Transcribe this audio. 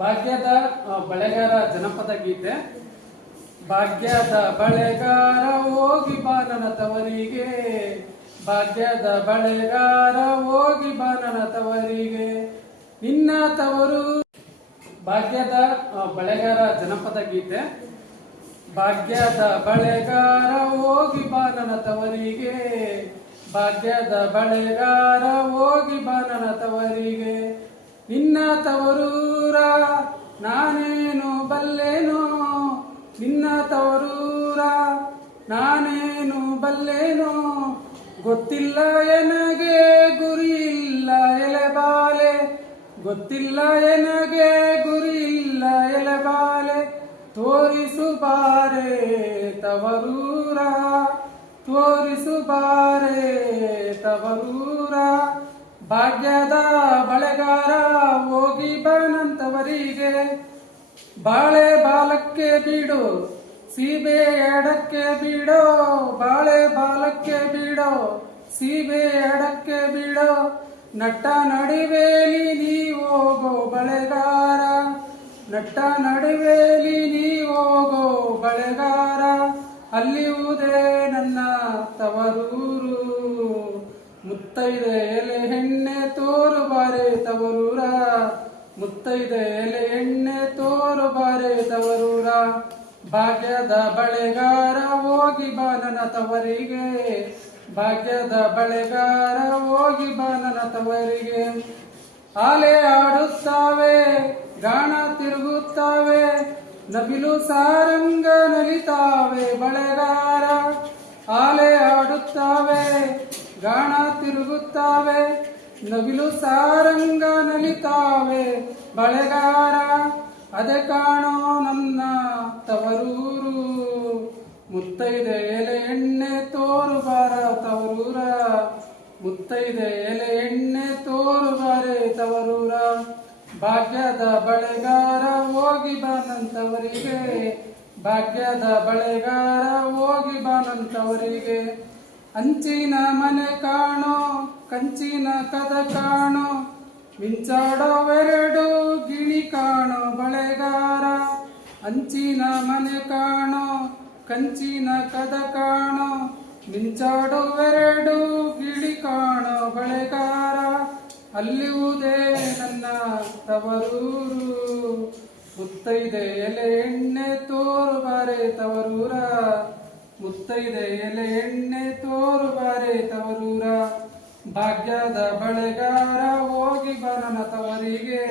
ಭಾಗ್ಯದ ಬಳೆಗಾರ ಜನಪದ ಗೀತೆ. ಭಾಗ್ಯದ ಬಳೆಗಾರ ಹೋಗಿ ಬಾ ನನ್ನ ತವರಿಗೆ, ಭಾಗ್ಯದ ಬಳೆಗಾರ ಹೋಗಿ ಬಾ ನನ್ನ ತವರಿಗೆ, ನಿನ್ನ ತವರು. ಭಾಗ್ಯದ ಬಳೆಗಾರ ಜನಪದ ಗೀತೆ. ಭಾಗ್ಯದ ಬಳೆಗಾರ ಹೋಗಿ ಬಾ ನನ್ನ ತವರಿಗೆ, ಭಾಗ್ಯದ ಬಳೆಗಾರ ಹೋಗಿ ಬಾ ನನ್ನ ತವರಿಗೆ, ನಿನ್ನ ತವರೂರ ನಾನೇನು ಬಲ್ಲೇನೋ, ನಿನ್ನ ತವರೂರ ನಾನೇನು ಬಲ್ಲೇನೋ, ಗೊತ್ತಿಲ್ಲ ಎನಗೆ ಗುರಿ ಇಲ್ಲ ಎಲೆಬಾಲೆ, ಗೊತ್ತಿಲ್ಲ ಎನಗೆ ಗುರಿ ಇಲ್ಲ ಎಲೆಬಾಲೆ, ತೋರಿಸು ಬಾರೆ ತವರೂರ, ತೋರಿಸು ಬಾರೆ ತವರೂರ, ಭಾಗ್ಯದ ಬಳೆಗಾರ ಹೋಗಿ ಬಾನಂತವರಿಗೆ, ಬಾಳೆ ಬಾಲಕ್ಕೆ ಬೀಡು ಸೀಬೆ ಎಡಕ್ಕೆ ಬೀಡೋ, ಬಾಳೆ ಬಾಲಕ್ಕೆ ಬೀಡೋ ಸೀಬೆ ಎಡಕ್ಕೆ ಬೀಡೋ, ನಟ್ಟ ನಡುವೇಲಿ ನೀ ಹೋಗೋ ಬಳೆಗಾರ, ನಟ್ಟ ನಡುವೇಲಿ ನೀ ಹೋಗೋ ಬಳೆಗಾರ, ಅಲ್ಲಿಯುವುದೇ ನನ್ನ ತವರೂರು, ಮುತ್ತೈದೆ ಎಲೆ ಹೆಣ್ಣೆ ತೋರು ಬಾರೆ ತವರೂರ, ಮುತ್ತೈದೆ ಎಲೆ ಎಣ್ಣೆ ತೋರು ಬಾರೆ ತವರೂರ, ಭಾಗ್ಯದ ಬಳೆಗಾರ ಹೋಗಿ ಬಾ ನನ್ನ ತವರಿಗೆ, ಭಾಗ್ಯದ ಬಳೆಗಾರ ಹೋಗಿ ಬಾ ನನ್ನ ತವರಿಗೆ, ಆಲೆ ಆಡುತ್ತಾವೆ ಗಾಣ ತಿರುಗುತ್ತಾವೆ, ನವಿಲು ಸಾರಂಗ ನಲಿತಾವೆ ಬಳೆಗಾರ, ಆಲೆ ಆಡುತ್ತಾವೆ ಗಾಣ ತಿರುಗುತ್ತಾವೆ, ನವಿಲು ಸಾರಂಗ ನಲಿತಾವೆ ಬಳೆಗಾರ, ಅದೇ ಕಾಣೋ ನನ್ನ ತವರೂರು, ಮುತ್ತೈದೆ ಎಲೆ ಎಣ್ಣೆ ತೋರು ಬಾರ ತವರೂರ, ಮುತ್ತೈದೆ ಎಲೆ ಎಣ್ಣೆ ತೋರು ಬಾರೆ ತವರೂರ, ಭಾಗ್ಯದ ಬಳೆಗಾರ ಹೋಗಿ ಬಾನಂತವರಿಗೆ, ಭಾಗ್ಯದ ಬಳೆಗಾರ ಹೋಗಿ ಬಾನಂತವರಿಗೆ, ಅಂಚಿನ ಮನೆ ಕಾಣೋ ಕಂಚಿನ ಕದ ಕಾಣೋ, ಮಿಂಚಾಡೋವೆರಡು ಗಿಣಿ ಕಾಣೋ ಬಳೆಗಾರ, ಅಂಚಿನ ಮನೆ ಕಾಣೋ ಕಂಚಿನ ಕದ ಕಾಣೋ, ಮಿಂಚಾಡುವೆರಡು ಗಿಳಿ ಕಾಣೋ ಬಳೆಗಾರ, ಅಲ್ಲಿಯುವುದೇ ನನ್ನ ತವರೂರು, ಮುತ್ತೈದೆ ಎಲೆ ಎಣ್ಣೆ ತೋರು ಬಾರೆ ತವರೂರ, ಮುತ್ತೈದೆ ಎಲೆ ಎಣ್ಣೆ ತೋರು ಬಾರೆ ತವರೂರ, ಭಾಗ್ಯದ ಬಳೆಗಾರ ಹೋಗಿ ಬಾ ನನ್ನ ತವರಿಗೆ.